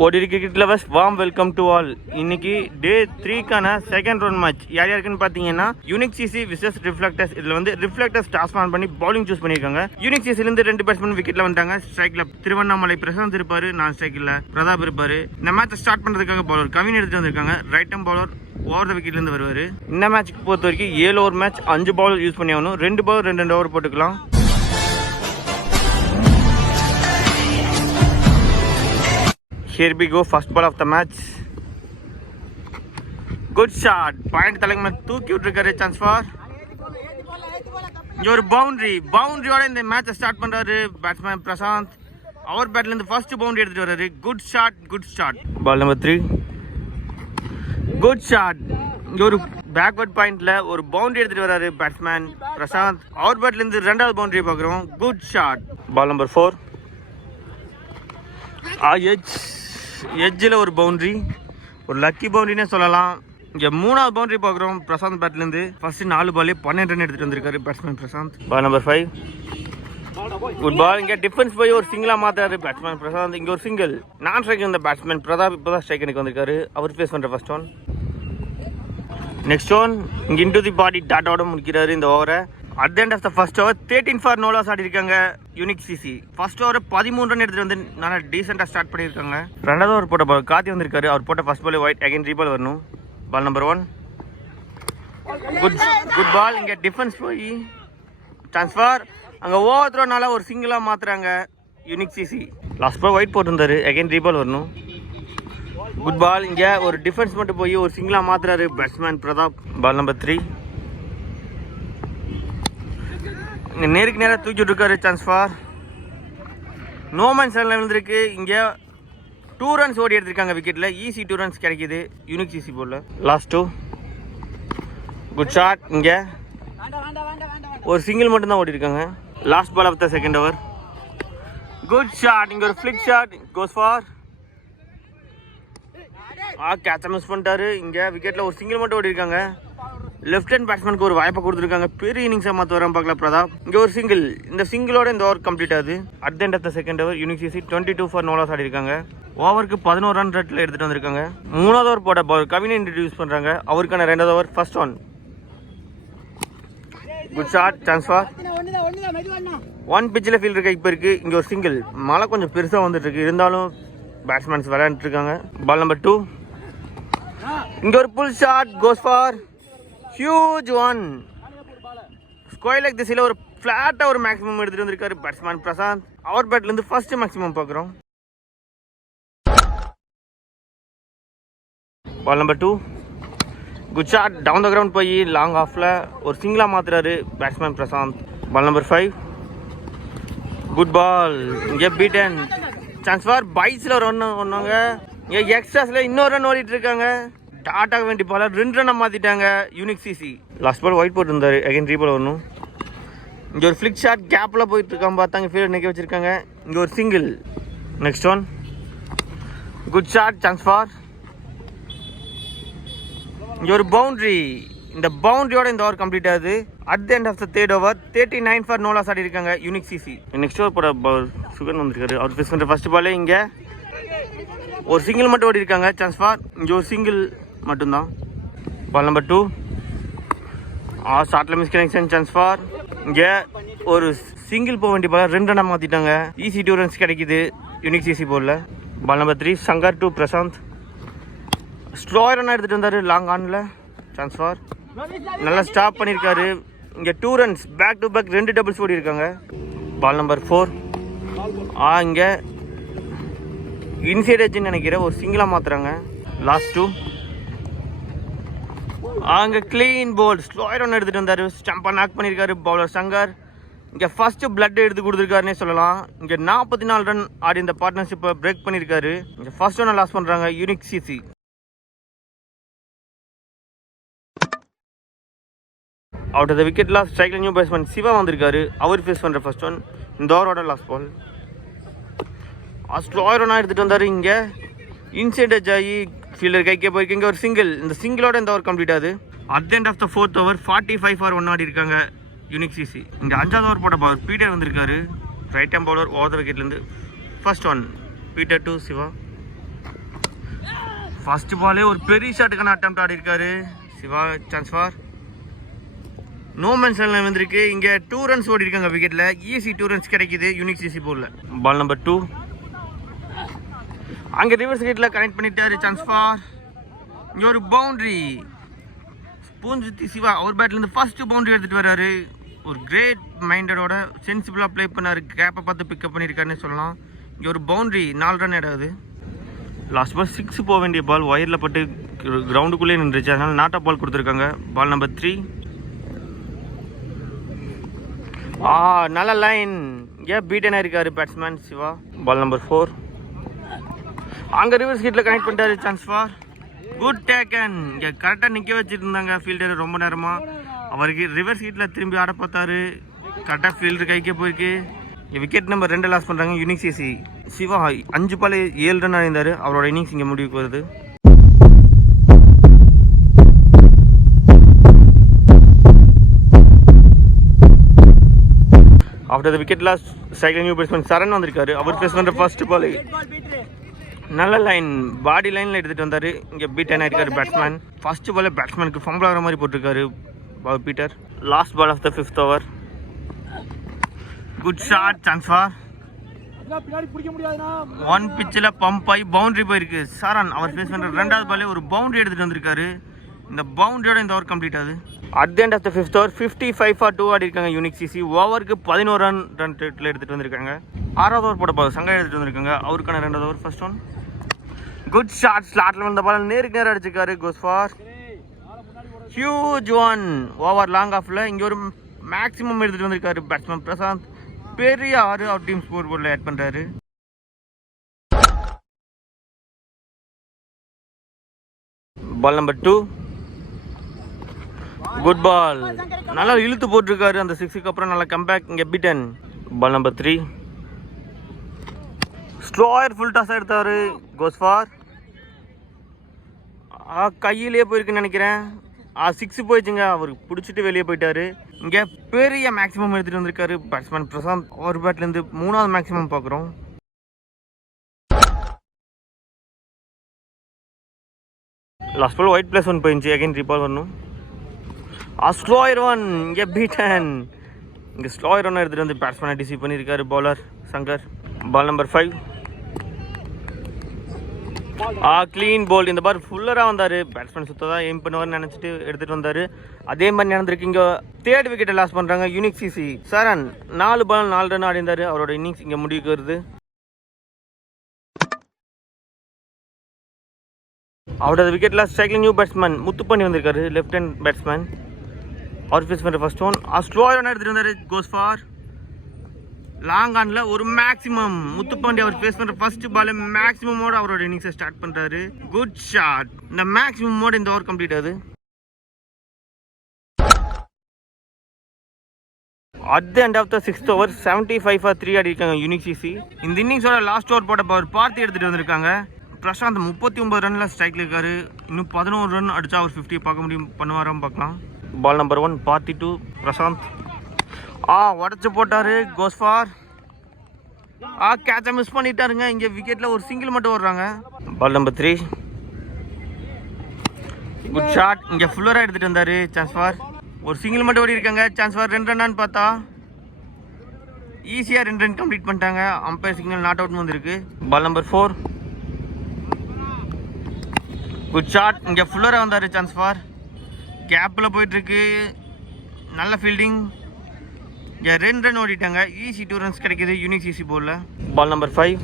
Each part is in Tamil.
ஓடி cricket lovers. Warm welcome to all இன்னைக்கு டே த்ரீக்கான செகண்ட் ரவுண்ட் மேட்ச் யார் யாருக்குன்னு பார்த்தீங்கன்னா யூனிக் சிசி விசஸ் ரிஃப்ளெக்டர்ஸ் இதில் வந்து ரிஃப்ளெக்டர்ஸ் டாஸ்மான் பண்ணி பவுலிங் சூஸ் பண்ணியிருக்காங்க. யூனிக் சிசிலேருந்து ரெண்டு பேட்ஸ்மேன் விக்கெட்ல வந்தாங்க ஸ்ட்ரைக்ல திருவண்ணாமலை பிரசாந்த் இருப்பாரு நான் ஸ்ட்ரைக்கில் பிரதாப் இருப்பாரு. இந்த மேட்ச் ஸ்டார்ட் பண்ணுறதுக்காக பவுலர் கவின் எடுத்துட்டு வந்திருக்காங்க. Right arm bowler over the விக்கெட்லேருந்து வருவார். இந்த மேட்ச்க்கு பொறுத்த வரைக்கும் ஏழு ஓவர் மேட்ச் அஞ்சு பவுலர் யூஸ் பண்ணி ஆகணும் ரெண்டு பவுலர் ரெண்டு ரெண்டு ஓவர் போட்டுக்கலாம். Here we go first ball of the match good shot point தலைக்கு மேல தூக்கி விட்டுருக்காரு சான்ஸ் ஃபார் இங்கே ஒரு பவுண்ட்ரி பவுண்டரியோட இந்த மேட்சை ஸ்டார்ட் பண்ணுறாரு பேட்ஸ்மேன் பிரசாந்த் அவர் பேட்ல ஃபர்ஸ்ட் பவுண்டரி எடுத்துகிட்டு வர்றாரு. Good shot good shot ball number three good shot இங்க ஒரு பேக்வர்ட் பாயிண்ட்ல ஒரு பவுண்டரி எடுத்துட்டு வர்றாரு பேட்ஸ்மேன் பிரசாந்த் அவர் பேட்ல ரெண்டாவது பவுண்டரி பார்க்குறோம். Good shot ball number four edge எஜ்ஜில் ஒரு பவுண்ட்ரி ஒரு லக்கி பவுண்டரினே சொல்லலாம். இங்கே மூணாவது பவுண்டரி பார்க்குறோம் பிரசாந்த் பேட்லேருந்து. ஃபர்ஸ்ட் நாலு பாலே பன்னெண்டு ரன் எடுத்துகிட்டு வந்திருக்காரு batsman Prashanth. Ball number five good ball இங்கே டிஃபென்ஸ் போய் ஒரு சிங்கிளாக மாற்றாரு பேட்ஸ்மேன் பிரசாந்த். இங்கே ஒரு சிங்கிள் நான் ஸ்ட்ரைக் இருந்த பேட்ஸ்மேன் பிரதாப் இப்போ தான் ஸ்ட்ரைக்கனுக்கு வந்திருக்காரு. அவர் ஃபேஸ் பண்ணுற ஃபர்ஸ்ட் ஒன் நெக்ஸ்ட் ஒன் இங்கே இன்டு தி பாடி டாட்டாவோட முடிக்கிறாரு இந்த ஓவரை at end of the first over thirteen for no loss ஆடி இருக்காங்க யூனிக் சிசி ஃபர்ஸ்ட் ஓவர் பதிமூணு ரன் எடுத்துட்டு வந்து நல்லா டீசெண்டாக ஸ்டார்ட் பண்ணியிருக்காங்க. ரெண்டாவது ஓவர் போட்ட பால் காத்தி வந்திருக்காரு. அவர் போட்ட first ball wide again reball வரணும். Ball number one good good ball இங்கே டிஃபென்ஸ் போய். ட்ரான்ஸ்ஃபர் அங்கே ஓவர் த்ரோனால ஒரு சிங்கிளாக மாற்றுறாங்க Unique CC last ball wide போட்டிருந்தாரு. அகைன் ரீபால் வரணும். குட் பால் இங்கே ஒரு டிஃபென்ஸ் மட்டும் போய் ஒரு சிங்கிளாக மாத்துறாரு. Batsman Pratap ball number three இங்கே நேருக்கு நேராக தூக்கி விட்டுருக்காரு சான்ஸ் ஃபார் நோமன் செல்ல விழுந்திருக்கு. இங்கே டூ ரன்ஸ் ஓடி எடுத்திருக்காங்க விக்கெட்டில் ஈஸி டூ ரன்ஸ் கிடைக்குது. யூனிக் சிசி போல் லாஸ்ட் டூ குட் ஷாட் இங்கே ஒரு சிங்கிள் மட்டும்தான் ஓடிருக்காங்க ஓடி இருக்காங்க last ball of the second over good shot இங்கே ஒரு flick shot goes for a catch miss பண்ணிட்டாரு. இங்கே விக்கெட்டில் ஒரு சிங்கிள் மட்டும் ஓடி இருக்காங்க லெஃப்ட் ஹேண்ட் பேட்ஸ்மேனுக்கு ஒரு வாய்ப்பை கொடுத்துருக்காங்க. பெரிய இன்னிங்ஸாக மாற்ற வரான் பார்க்கலாம் பிரதாப் இங்கே ஒரு சிங்கிள் இந்த சிங்கிளோட இந்த ஓவர் கம்ப்ளீட் ஆகுது. At the end of the second over Unique CC twenty two for no loss ஆடிருக்காங்க ஓவருக்கு பதினோரு ரன் ரேட்டில் எடுத்துகிட்டு வந்திருக்காங்க. மூணாவது ஓவர் போட பால் கவினை இன்ட்ரடியூஸ் பண்ணுறாங்க அவருக்கான ரெண்டாவது over first one good shot chance for one பிச்சில் ஃபீல்டர் இருக்க இப்போ இருக்குது இங்கே ஒரு சிங்கிள் மழை கொஞ்சம் பெருசாக வந்துட்டுருக்கு. இருந்தாலும் பேட்ஸ்மேன்ஸ் விளையாண்டுருக்காங்க பால் நம்பர் டூ இங்கே ஒரு pull shot goes for huge one square திசையில் ஒரு ஃப்ளாட்டாக ஒரு மேக்ஸிமம் எடுத்துகிட்டு வந்திருக்காரு பேட்ஸ்மேன் பிரசாந்த். அவர் பேட்லேருந்து ஃபஸ்ட்டு மேக்ஸிமம் பார்க்குறோம். Ball number two good shot down the ground போய் லாங் ஆஃபில் ஒரு சிங்கிளாக மாத்துறாரு batsman Prashanth. Ball number five good ball இங்கே பீட்டன் சான்ஸ் ஃபார் பைஸில் ஒரு ஒன்று ஒன்றுங்க இங்கே எக்ஸ்ட்ராஸில் இன்னொரு ரன் ஓடிட்டு இருக்காங்க. டாட்டாக வேண்டி பால ரெண்டு ரன்னை மாற்றிட்டாங்க Unique CC last ball wide போட்டிருந்தாரு அகைன் ரீபால் வரணும். இங்கே ஒரு ஃப்ளிக் ஷாட் கேப்பில் போயிட்டு இருக்கான் பார்த்தாங்க. ஃபீல்டர் நிற்க வச்சிருக்காங்க. இங்கே ஒரு single next one good shot chance for இங்கே ஒரு பவுண்ட்ரி இந்த பவுண்டரியோட இந்த ஓவர் கம்ப்ளீட் ஆகுது. At the end of the third over thirty nine for no loss ஆடி இருக்காங்க யூனிக் சிசி நெக்ஸ்ட் ஓவர் போட சுகன் வந்திருக்காரு. அவர் ஃபேஸ் பண்ணுற ஃபர்ஸ்ட் பாலே இங்கே. ஒரு சிங்கிள் மட்டும் ஓடி இருக்காங்க சான்ஸ் ஃபார் இங்கே ஒரு சிங்கிள் மட்டும்தான். பால் நம்பர் டூ ஆ ஷார்ட்ல மிஸ் கனெக்ஷன் சான்ஸ் ஃபார் இங்கே ஒரு சிங்கிள் போக வேண்டிய பால் ரெண்டு ரன் மாற்றிட்டாங்க ஈஸி டூ ரன்ஸ் கிடைக்குது யூனிக் சிசி போலில் ball number three Shankar to Prashanth slow எடுத்துகிட்டு வந்தார் லாங் ஆனில் சான்ஸ் ஃபார் நல்லா ஸ்டாப் பண்ணியிருக்காரு இங்கே two runs back to back ரெண்டு டபுள்ஸ் ஓடி இருக்காங்க பால் நம்பர் ஃபோர் ஆ இங்கே இன்சைட் எட்ஜ்னு நினைக்கிறேன் ஒரு சிங்கிளாக மாற்றுறாங்க லாஸ்ட் டூ அங்கே க்ளீன் போல் ஸ்லோயர் ஒன்று எடுத்துகிட்டு வந்தார். ஸ்டம்பை நாக் பண்ணியிருக்காரு பவுலர் சங்கர். இங்கே ஃபர்ஸ்ட் பிளட் எடுத்து கொடுத்துருக்காருன்னே சொல்லலாம். இங்கே நாற்பத்தி நாலு ரன் ஆடி இந்த பார்ட்னர்ஷிப்பை பிரேக் பண்ணியிருக்காரு இங்கே ஃபர்ஸ்ட் ஒன்று லாஸ் பண்ணுறாங்க Unique CC out of the wicket loss ஸ்ட்ரைக்ல new batsman Siva வந்திருக்காரு. அவர் ஃபேஸ் பண்ணுற ஃபர்ஸ்ட் ஒன் இந்த ஓவரோட லாஸ்ட் பால் ஸ்லோ ரன்னாக எடுத்துகிட்டு வந்தார் இங்கே. இன்சைட் ஆகி ஃபீல்டர் கைக்கே போயிருக்கு இங்கே ஒரு சிங்கிள் இந்த சிங்கிளோட இந்த ஓவர் கம்ப்ளீட் ஆகுது. At end of the fourth over forty five for one ஆடி இருக்காங்க யூனிக் சிசி இங்கே அஞ்சாவது ஓவர் போட்ட பவர் பீட்டர் வந்திருக்காரு. Right arm bowler over விக்கெட்லேருந்து first one Peter to Siva first பாலே ஒரு பெரிய ஷாட்டுக்கான அட்டம் ஆடி இருக்காரு சிவா சான்ஸ் ஃபார் நோ மென்ஷன்ல வந்திருக்கு. இங்கே டூ ரன்ஸ் ஓடி இருக்காங்க விக்கெட்டில் ஈஸி டூ ரன்ஸ் கிடைக்குது யூனிக் சிசி போர்ல பால் நம்பர் டூ அங்கே ரிவர்ஸ் கேட்டில் கனெக்ட் பண்ணிட்டாரு சான்ஸ்ஃபார் இங்கே ஒரு பவுண்ட்ரி ஸ்பூன் பூஞ்சுத்தி சிவா அவர் பேட்லேருந்து ஃபஸ்ட்டு பவுண்ட்ரி பவுண்டரி எடுத்துட்டு வராரு ஒரு கிரேட் மைண்டடோட சென்சிபிளாக ப்ளே பண்ணார். கேப்பை பார்த்து பிக்கப் பண்ணியிருக்காருன்னு சொல்லலாம். இங்கே ஒரு பவுண்ட்ரி நாலு ரன் இடாது லாஸ்ட் பால் சிக்ஸ் போக வேண்டிய பால் ஒயரில் பட்டு கிரவுண்டுக்குள்ளே நின்றுச்சு. அதனால் நாட்டா பால் கொடுத்துருக்காங்க. பால் நம்பர் த்ரீ ஆ நல்ல லைன் ஏன் பீட்டன் இருக்காரு batsman Siva? Ball number four அங்கே ரிவர்ஸ் ஹீட்டில் கனெக்ட் பண்ணிட்டாரு சான்ஸ் ஃபார் குட் டேக்கன் இங்கே கரெக்டாக நிற்க வச்சுருந்தாங்க ஃபீல்டர் ரொம்ப நேரமாக அவருக்கு ரிவர்ஸ் ஹிட்டில் திரும்பி ஆட பார்த்தாரு. கரெக்டாக ஃபீல்டர் கைக்கே போயிருக்கு. விக்கெட் நம்பர் ரெண்டு லாஸ் பண்ணுறாங்க யூனிக் சிசி சிவா அஞ்சு பால் ஏழு ரன் ஆயிருந்தார் அவரோட இன்னிங்ஸ் இங்கே முடிவுக்கு வருது. After the wicket loss second new batsman Charan வந்திருக்காரு. அவர் பேஸ் பண்ணுற ஃபர்ஸ்ட் பால் நல்ல லைன் பாடி லைனில் எடுத்துகிட்டு வந்தார். இங்கே பீட்டன் ஆயிருக்காரு பேட்ஸ்மேன் ஃபர்ஸ்ட் பால் பேட்ஸ்மேனுக்கு ஃபம்பிள் ஆகிற மாதிரி போட்டிருக்காரு Peter. Last ball of the fifth over good shot chance for one பிச்சில் பம்ப் ஆகி பவுண்டரி போயிருக்கு. சரண் அவர் ஃபேஸ் பண்ணுற ரெண்டாவது பாலே ஒரு பவுண்டரி எடுத்துகிட்டு வந்திருக்காரு. இந்த பவுண்டரியோட இந்த ஓவர் கம்ப்ளீட் ஆகுது. At the end of the fifth over fifty five for two ஆடி இருக்காங்க யூனிக் சிசி ஓவருக்கு பதினோரு ரன் ரன் ரேட்டில் எடுத்துகிட்டு வந்திருக்காங்க. ஆறாவது ஓவர் போட போகுது சங்கா எடுத்துகிட்டு வந்திருக்காங்க. அவருக்கான ரெண்டாவது over first one good shot ஸ்லாட்டில் வந்த பால் நேருக்கு நேரம் அடிச்சிருக்காரு goes for huge one over long ஆஃபில் இங்கே ஒரு மேக்ஸிமம் எடுத்துகிட்டு வந்திருக்காரு பேட்ஸ்மேன் பிரசாந்த். பெரிய ஆறு அவுட் டீம் ஸ்கோர் போர்டில் ஆட் பண்ணுறாரு ball number two good ball நல்லா இழுத்து போட்டிருக்காரு அந்த சிக்ஸுக்கு அப்புறம். நல்லா கம்பேக் இங்கே பீட்டன் பால் நம்பர் த்ரீ ஸ்ட்ராயர் ஃபுல் டாஸாக எடுத்தார் கோஸ் ஃபார் ஆ கையிலே போயிருக்குன்னு நினைக்கிறேன். ஆ சிக்ஸ் போயிடுச்சுங்க. அவருக்கு பிடிச்சிட்டு வெளியே போயிட்டாரு. இங்கே பெரிய மேக்ஸிமம் எடுத்துகிட்டு வந்திருக்காரு பேட்ஸ்மேன் பிரசாந்த். அவர் பேட்லேருந்து மூணாவது மேக்ஸிமம் பார்க்குறோம் last ball wide plus one போயிருந்துச்சு. Again ரீபால் வரணும். ஆ ஸ்லோயர் ஒன் இங்கே பீட்டன் இங்கே ஸ்லோயர் ஒன் எடுத்துகிட்டு வந்து பேட்ஸ்மேனை டிசீவ் பண்ணியிருக்காரு bowler Shankar ball number five ஆ க்ளீன் போல்ட் இந்த பார் ஃபுல்லராக வந்தார். பேட்ஸ்மேன் சுத்ததாக எய்ம் பண்ணுவார்னு நினச்சிட்டு எடுத்துகிட்டு வந்தார். அதே மாதிரி நடந்திருக்கு. இங்கே தேர்ட் விக்கெட்டை லாஸ் பண்ணுறாங்க யூனிக் சிசி சரண் நாலு பால் நாலு ரன் ஆடி இருந்தார் அவரோட இன்னிங்ஸ் இங்கே முடிவுக்கு வருது. அவரோட wicket striking new batsman Muthupandi வந்திருக்காரு லெஃப்ட் ஹேண்ட் பேட்ஸ்மேன் அவர் ஃபேஸ் பண்ணுற ஃபர்ஸ்ட் ஒன் ஸ்லோயர் ரன் எடுத்துகிட்டு வந்தார். கோஸ் ஃபார் லாங் ஆனில் ஒரு மேக்ஸிமம் முத்துப்பாண்டி அவர் ஃபேஸ் பண்ணுற ஃபர்ஸ்ட் பால் மேக்ஸிமமோட அவரோட இன்னிங்ஸை ஸ்டார்ட் பண்ணுறாரு குட் ஷாட் இந்த மேக்ஸிமமோட இந்த ஓவர் கம்ப்ளீட் ஆகுது. At the end of the sixth over seventy five for three ஆடி இருக்காங்க யூனிக் சிசி இந்த இன்னிங்ஸோட லாஸ்ட் ஓவர் போட்ட அவர் பார்த்து எடுத்துகிட்டு வந்திருக்காங்க. பிரசாந்த் முப்பத்தி ஒன்பது ரன்ல ஸ்ட்ரைக்ல இருக்காரு. இன்னும் பதினோரு ரன் அடிச்சா அவர் ஃபிஃப்டி பார்க்க முடியும். பண்ணுவாராம் பார்க்கலாம். பால் நம்பர் ஒன் பார்ட்டி டூ பிரசாந்த் ஆ உடச்சு போட்டாரு கோஸ் ஃபார் ஆ கேட்சை மிஸ் பண்ணிட்டாருங்க. இங்கே விக்கெட்டில் ஒரு சிங்கிள் மட்டும் வர்றாங்க. Ball number three good shot இங்கே ஃபுல்லராக எடுத்துகிட்டு வந்தார் சான்ஸ் ஃபார் ஒரு சிங்கிள் மட்டும் ஓடி இருக்காங்க சான்ஸ் ஃபார் ரெண்டு ரன்னான்னு பார்த்தா ஈஸியாக ரெண்டு ரன் கம்ப்ளீட் பண்ணிட்டாங்க. அம்பையர் சிக்னல் நாட் அவுட் வந்திருக்கு. Ball number four good shot இங்கே ஃபுல்லராக வந்தார் சான்ஸ் ஃபார் கேப்பில் போயிட்டுருக்கு நல்ல ஃபீல்டிங் இங்கே ரெண்டு ரன் ஓடிட்டாங்க. ஈஸி டூ ரன்ஸ் கிடைக்கிது. யூனிக் சிசி போலில் பால் நம்பர் ஃபைவ்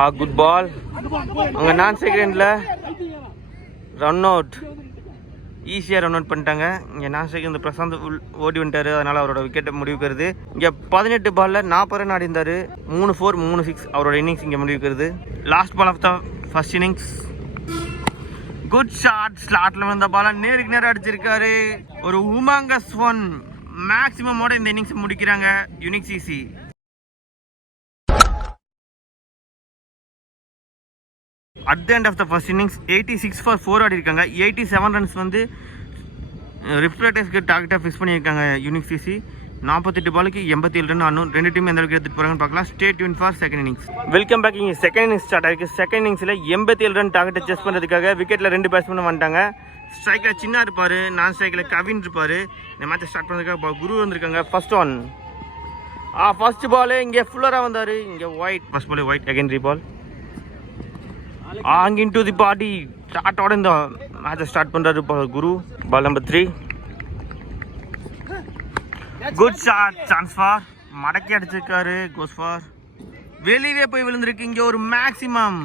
ஆ குட் பால் அங்கே நான் செகண்டில் ரன் அவுட் ஈஸியாக ரன் அவுட் பண்ணிட்டாங்க. இங்கே நான் செகண்ட் பிரசாந்த் உள் ஓடி வந்துட்டார். அதனால் அவரோட விக்கெட்டை முடிவுக்கிறது. இங்கே பதினெட்டு பாலில் நாற்பது ரன் ஆடி இருந்தார் மூணு ஃபோர் மூணு சிக்ஸ் அவரோட இன்னிங்ஸ் இங்கே முடிவுக்கிறது. Last ball of the first innings good shot ஸ்லாட்ல வந்த பால நேருக்கு நேரம் அடிச்சிருக்காரு. ஒரு உமாங்கஸ் ஒன் மேக்சிமமோட இந்த இன்னிங்ஸ் முடிக்கிறாங்க. Unique CC at the end of the first innings eighty six for four ஆடி இருக்காங்க எயிட்டி செவன் ரன்ஸ் வந்து ரிஃப்ளெக்டர்ஸ்க்கு டார்கெட்டாக ஃபிக்ஸ் பண்ணியிருக்காங்க யூனிக் சிசி நாற்பத்தெட்டு பாலுக்கு எண்பத்தி ஏழு ரன் ஆடணும். ரெண்டு டீம் எந்த அளவுக்கு எடுத்துட்டு போறாங்கன்னு பார்க்கலாம். Stay tuned for second innings welcome back இங்கே செகண்ட் இன்னிங்ஸ் ஸ்டார்ட் ஆயிருக்கு. செகண்ட் இன்னிங்ஸில் எண்பத்தி ஏழு ரன் டார்கெட்டை செஸ் பண்ணுறதுக்காக விக்கெட்டில் ரெண்டு பேட்ஸ்மேன் வந்துட்டாங்க. ஸ்ட்ரைக்கில் சின்ன இருப்பார். நான் ஸ்ட்ரைக்கில் கவின் இருப்பார். இந்த மேட்சை ஸ்டார்ட் பண்ணுறதுக்காக குரு வந்திருக்காங்க. First one a first ball இங்கே ஃபுல்லராக வந்தார். இங்கே wide first ball wide secondary ball Aung in to the body ஷாட்டோட இந்த மேட்சை ஸ்டார்ட் பண்ணுறாரு Guru. Ball number three good shot chance for மடக்கி அடிச்சிருக்காரு கோஸ் ஃபார் வெளியவே போய் விழுந்திருக்கு. இங்கே ஒரு மேக்ஸிமம்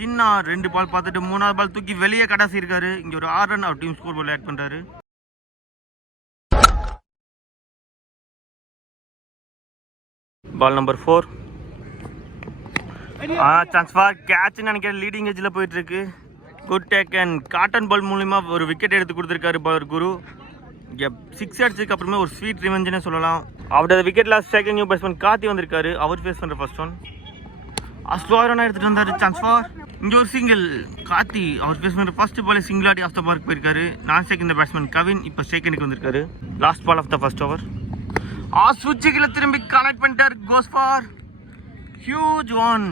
சின்ன ரெண்டு பால் பார்த்துட்டு மூணாவது பால் தூக்கி வெளியே கடைசி இருக்காரு. இங்கே ஒரு ஆறு ரன் அவர் டீம் ஸ்கோர் போல் ஆட் பண்ணுறாரு ball number four ah chance for கேட்ச்னு நினைக்கிறேன். லீடிங் ஏஜில் போயிட்டுருக்கு குட் டேக் அண்ட் காட்டன் பால் மூலிமா ஒரு விக்கெட் எடுத்து கொடுத்துருக்காரு பவர் குரு சிக்ஸ் அடிச்சதுக்கு அப்புறமே ஒரு ஸ்வீட் ரிவெஞ்சுன்னு சொல்லலாம். அவரோட wicket last second new batsman Karthi வந்திருக்காரு. அவர் ஃபேஸ் பண்ணுற ஃபர்ஸ்ட் ஒன் ஸ்லோயரான எடுத்துகிட்டு வந்தார் சான்ஸ் ஃபார் இங்கே ஒரு சிங்கிள் காத்தி அவர் ஃபேஸ் பண்ணுற ஃபர்ஸ்ட் பாலே சிங்கிள் ஆடி ஆஃப் த மார்க் போயிருக்காரு. நான் செகண்ட் பேட்ஸ்மேன் கவின் இப்போ செகண்டுக்கு வந்திருக்காரு. Last ball of the first over ஆ சுவிட்சுகளை திரும்பி கனெக்ட் பண்ணிட்டார் goes for huge one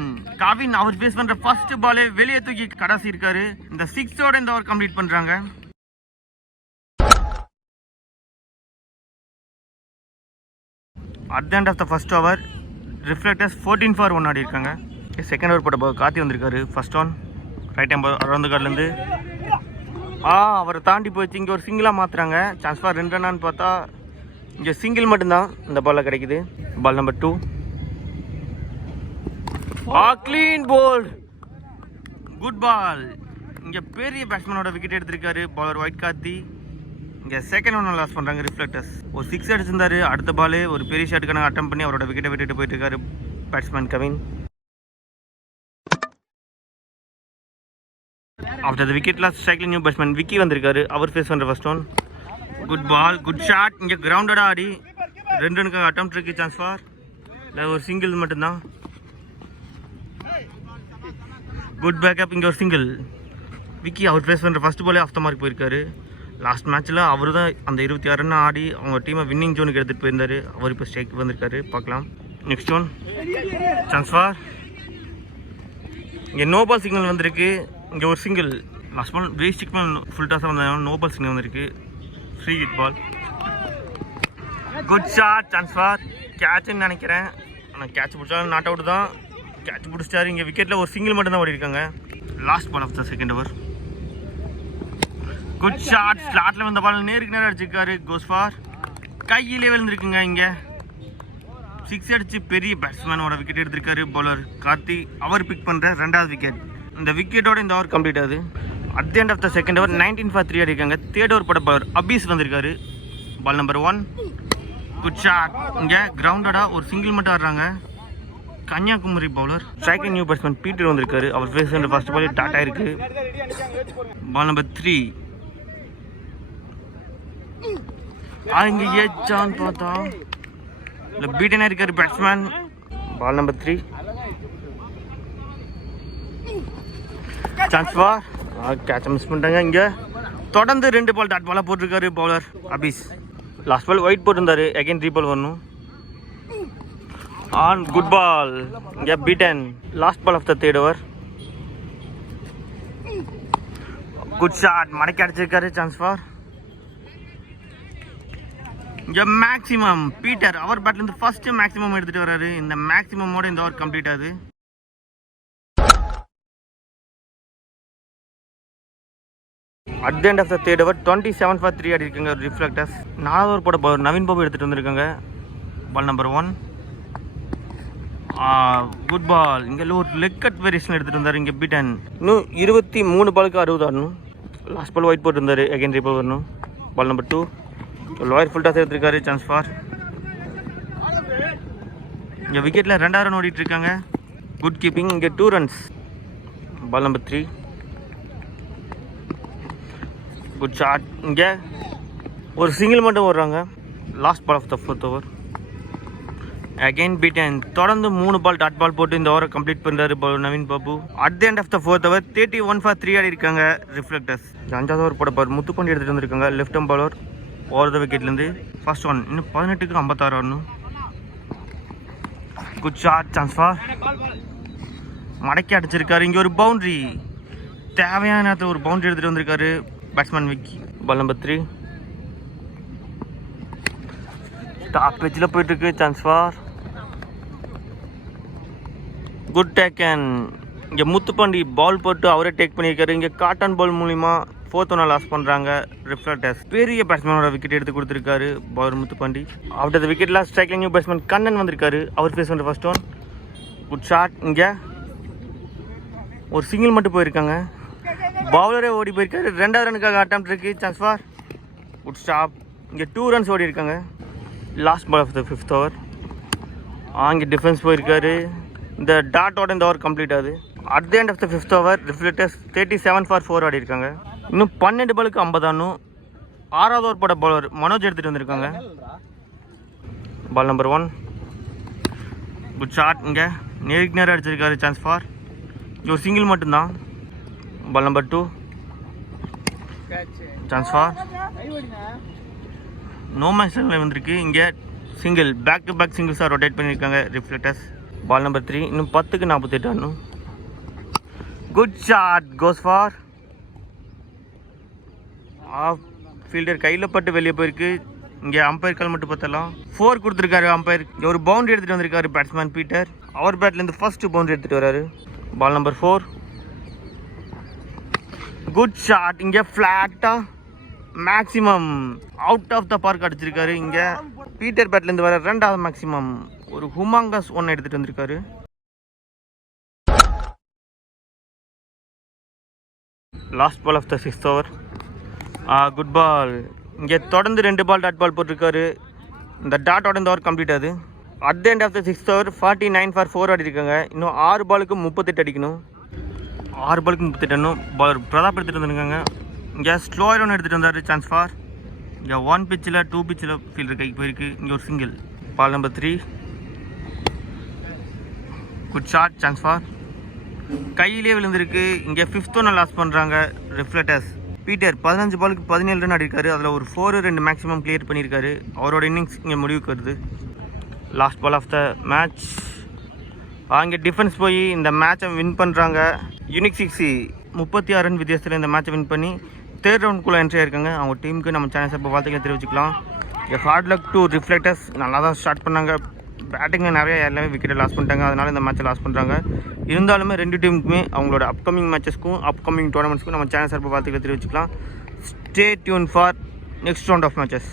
Kavin our face பண்ணுற ஃபர்ஸ்ட் பாலே வெளியே தூக்கி கடைசி இருக்காரு. இந்த சிக்ஸோட இந்த ஓவர் கம்ப்ளீட் பண்ணுறாங்க at the of the first over Reflectors fourteen for one ஆடி இருக்காங்க. செகண்ட் ஓவர் போட்ட ball காத்தி வந்திருக்காரு. First one right arm around கார்ட்லேருந்து ஆ அவரை தாண்டி போயிடுச்சு. இங்கே ஒரு சிங்கிளாக மாற்றுறாங்க சான்ஸ் ஃபார் ரெண்டு ரன்னான்னு பார்த்தா இங்கே சிங்கிள் மட்டும்தான் இந்த பாலில் கிடைக்குது. பால் நம்பர் டூ ஆ க்ளீன் போல் குட் பால் இங்கே பெரிய பேட்ஸ்மேனோட விக்கெட் எடுத்திருக்காரு. பாலர் ஒயிட் கார்த்தி. இங்கே செகண்ட் ஒன்று லாஸ் பண்ணுறாங்க ரிஃப்ளெக்டர்ஸ் ஒரு சிக்ஸ் அடிச்சிருந்தாரு. அடுத்த பால் ஒரு பெரிய ஷாட்டுக்கான அட்டம் பண்ணி அவரோட விக்கெட்டை விட்டுட்டு போயிட்டு இருக்காரு batsman Kavin. After the wicket lost ஸ்ட்ரைக்ல new batsman Vicky வந்திருக்காரு. அவர் ஃபேஸ் பண்ணுற first one good ball good shot இங்கே கிரவுண்டடாக ஆடி. ரெண்டு ரனுக்காக அட்டம் இருக்கு சான்ஸ் ஃபார் இல்லை ஒரு சிங்கிள் மட்டும்தான். குட் பேக்கப் இங்கே ஒரு சிங்கிள் விக்கி அவர் ஃபேஸ் பண்ணுற ஃபஸ்ட் பாலே ஆஃப் த மார்க் போயிருக்காரு. லாஸ்ட் மேட்ச்சில் அவர் தான் அந்த இருபத்தி ஆறு ரன் ஆடி அவங்க டீமை வின்னிங் ஜோனுக்கு எடுத்துகிட்டு போயிருந்தார். அவர் இப்போ ஸ்டேக் வந்திருக்காரு. பார்க்கலாம். நெக்ஸ்ட் ஒன் சான்ஸ் ஃபார் இங்கே நோ பால் சிக்னல் வந்திருக்கு. இங்கே ஒரு single last ball waist signal full டாஸாக வந்தாங்க நோ பால் சிக்னல் வந்திருக்கு. Free hit ball good shot chance for நினைக்கிறேன். ஆனால் கேட்ச் பிடிச்சாலும் நாட் அவுட் தான். கேட்ச் பிடிச்சிட்டாரு. இங்கே விக்கெட்டில் ஒரு சிங்கிள் மட்டும் தான் ஓடி இருக்காங்க last ball of the second over good shot ஸ்லாட்டில் வந்த பால் நேருக்கு நேரம் அடிச்சிருக்காரு கோஸ் ஃபார் கையிலே விழுந்திருக்குங்க இங்கே. சிக்ஸ் அடிச்சு பெரிய பேட்ஸ்மேனோட விக்கெட் எடுத்திருக்காரு பவுலர் கார்த்தி. அவர் பிக் பண்ணுற ரெண்டாவது விக்கெட் இந்த விக்கெட்டோட இந்த ஓவர் கம்ப்ளீட் ஆகுது. At the end of the second over nineteen for three அடிக்காங்க third over பட பவர் அபீஸ் வந்திருக்காரு. Ball number one good shot இங்கே கிரவுண்டடா ஒரு சிங்கிள் மட்டும் ஆடுறாங்க. Kanyakumari bowler striking new batsman Peter வந்திருக்காரு. அவர் ஃபேஸ் ஃபர்ஸ்ட் பால் டாட்டா இருக்கு பால் நம்பர் த்ரீ இங்க ஏச்சான்னு பார்த்தா. இல்லை பீட்டனே இருக்காரு batsman ball number three chance வா கேட்ச மிஸ் பண்ணிட்டாங்க இங்கே. தொடர்ந்து ரெண்டு பால் டாட் பாலாக போட்டிருக்காரு bowler Abis. Last ball wide போட்டிருந்தாரு. அகைன் த்ரீ பால் வரணும். ஆன் குட் பால் இங்கே beaten last ball of the third over good shot மடக்கி அடிச்சிருக்காரு சான்ஸ் ஃபார் இங்கே மேக்ஸிமம் பீட்டர் அவர் பேட்லேருந்து ஃபஸ்ட்டு மேக்ஸிமம் எடுத்துகிட்டு வராரு. இந்த மேக்ஸிமமோட இந்த ஓவர் கம்ப்ளீட் ஆகுது. At the end of the third over twenty seven for three ஆடி இருக்காங்க ரிஃப்ளெக்டர்ஸ் நாலாவது ஓவர் போட பவர் நவீன் பாபு எடுத்துகிட்டு வந்திருக்காங்க. Ball number one good ball இங்கே ஒரு லெக் கட் வேரியேஷன் எடுத்துகிட்டு வந்தார். இங்கே பீட்டன் இன்னும் இருபத்தி மூணு பாலுக்கு அறுபது ஆடணும். லாஸ்ட் பால் ஒயிட் போட்டு இருந்தார் அகைன் ரீபால் வரணும் ball number two lower full toss எடுத்திருக்காரு சான்ஸ் ஃபார் இங்கே விக்கெட்டில் ரெண்டாயிரம் ரன் ஓடிட்டு இருக்காங்க குட் கீப்பிங் இங்கே two runs ball number three good shot இங்கே ஒரு சிங்கிள் மட்டும் ஓடுறாங்க. Last ball of the fourth over again beaten தொடர்ந்து மூணு பால் டாட் பால் போட்டு இந்த ஓவரை கம்ப்ளீட் பண்ணுறாரு Naveen Babu. At the end of the fourth over thirty one for three ஆடி இருக்காங்க ரிஃப்ளெக்டர்ஸ் அஞ்சாவது ஓவர் போட பார் முத்துப்பாண்டி எடுத்துகிட்டு வந்திருக்காங்க லெஃப்ட் அம் பாலர் ஓரத விக்கெட்லேருந்து ஃபர்ஸ்ட் ஒன் இன்னும் பதினெட்டுக்கு ஐம்பத்தாறு வரணும். குட் ஷார்ட் சான்ஸ் ஃபார் மடக்கி அடிச்சிருக்காரு. இங்கே ஒரு பவுண்ட்ரி தேவையான நேரத்தில் ஒரு பவுண்டரி எடுத்துகிட்டு வந்திருக்காரு batsman Vicky ball number three top பிச்சில் போயிட்டுருக்கு chance for good take and இங்கே முத்துப்பாண்டி பால் போட்டு அவரே டேக் பண்ணியிருக்காரு. இங்கே காட்டன் பால் மூலிமா ஃபோர்த் ஒன்னை லாஸ் பண்ணுறாங்க ரிஃப்ளக்டர்ஸ் பெரிய பேட்ஸ்மேனோட விக்கெட் எடுத்து கொடுத்துருக்காரு bowler Muthupandi. After the wicket last striking new batsman Kannan வந்திருக்காரு. அவர் ஃபேஸ் பண்ணுற ஃபர்ஸ்ட் ஒன் குட் ஷாட் இங்கே ஒரு சிங்கிள் மட்டும் போயிருக்காங்க. பவுலரே ஓடி போயிருக்காரு. ரெண்டாவது ரனுக்காக அட்டம் இருக்கு. சான்ஸ் ஃபார் குட் ஸ்டாப் இங்கே டூ ரன்ஸ் ஓடி இருக்காங்க. Last ball of the fifth over அங்கே டிஃபென்ஸ் போயிருக்காரு. இந்த டாட்டோட இந்த ஓவர் கம்ப்ளீட் ஆகுது. At the end of the fifth over reflectors thirty seven for four ஆடி இருக்காங்க. இன்னும் பன்னெண்டு பாலுக்கு ஐம்பதானும் ஆறாவது ஒரு பட பாலர் மனோஜ் எடுத்துகிட்டு வந்திருக்காங்க. Ball number one good shot இங்கே. நேருக்கு நேரம் அடிச்சிருக்காரு சான்ஸ் ஃபார் ஒரு சிங்கிள் மட்டும்தான். Ball number two chance for no மேக்ஸில் வந்திருக்கு. இங்கே சிங்கிள் பேக் டு பேக் சிங்கிள்ஸாக ரொட்டேட் பண்ணியிருக்காங்க ரிஃப்ளெக்டர்ஸ் பால் நம்பர் த்ரீ இன்னும் பத்துக்கு நாற்பத்தெட்டு ஆடணும் good shot goes for off fielder கையில் பட்டு வெளியே போயிருக்கு. இங்கே அம்பையர் கால் மட்டும் பார்த்தலாம் ஃபோர் கொடுத்துருக்காரு அம்பையர் ஒரு பவுண்டரி எடுத்துகிட்டு வந்திருக்காரு பேட்ஸ்மேன் பீட்டர் அவர் பேட்லேருந்து ஃபர்ஸ்ட் பவுண்டரி எடுத்துகிட்டு வராரு. Ball number four good shot இங்கே ஃப்ளாட்டாக maximum out of the park அடிச்சிருக்காரு. இங்கே பீட்டர் பேட்லேருந்து வர ரெண்டாவது மேக்ஸிமம் ஒரு ஹுமாங்கஸ் ஒன்று எடுத்துகிட்டு வந்திருக்காரு. Last ball of the sixth over good ball இங்கே தொடர்ந்து ரெண்டு பால் டாட் பால் போட்டிருக்காரு. இந்த டாட்டோட இந்த ஓவர் கம்ப்ளீட் ஆகுது at the end of the sixth over forty nine for four அடிருக்காங்க இன்னும் ஆறு பாலுக்கு முப்பத்தெட்டு அடிக்கணும். ஆறு பாலுக்கு முப்பத்தெட்டு இன்னும் பால் பிரதாப் எடுத்துகிட்டு வந்திருக்காங்க. இங்கே ஸ்லோயர் ஒன்று எடுத்துகிட்டு வந்தார் சான்ஸ் ஃபார் இங்கே ஒன் பிச்சில் டூ பிச்சில் ஃபீல்டர் கைக்கு போயிருக்கு. இங்கே ஒரு single ball number three good shot chance for கையிலே விழுந்திருக்கு. இங்கே ஃபிஃப்த் ஒன்று லாஸ் பண்ணுறாங்க ரிஃப்ளெக்டர்ஸ் பீட்டர் பதினஞ்சு பாலுக்கு பதினேழு ரன் அடிக்காரு அதில் ஒரு ஃபோர் ரெண்டு மேக்ஸிமம் கிளியர் பண்ணியிருக்காரு அவரோட இன்னிங்ஸ் இங்கே முடிவுக்கு வருது. Last ball of the match அங்கே டிஃபென்ஸ் போய் இந்த மேட்சை வின் பண்ணுறாங்க யூனிக் சிக்ஸி முப்பத்தி ஆறு ரன் வித்தியாசத்தில் இந்த மேட்சை வின் பண்ணி தேர்ட் ரவுண்ட்குள்ளே என்ட்ரி ஆயிருக்காங்க. அவங்க டீமுக்கு நம்ம சேனல் சார்பாக வாழ்த்துக்களை தெரிவிச்சுக்கலாம். ஹார்ட் லக் டு ரிஃப்ளெக்டர்ஸ் நல்லா தான் ஸ்டார்ட் பண்ணாங்க. பேட்டிங்கில் நிறைய எல்லாமே விக்கெட்டை லாஸ் பண்ணிட்டாங்க. அதனால் இந்த மேட்சை லாஸ் பண்ணுறாங்க இருந்தாலுமே ரெண்டு டீமுக்குமே அவங்களோட அப்கமிங் மேட்சஸ்க்கும் அப்கமிங் டோர்னமெண்ட்ஸ்க்கும் நம்ம சேனல் சார்பாக வாழ்த்துக்களை தெரிவிச்சுக்கலாம். Stay tune for next round of matches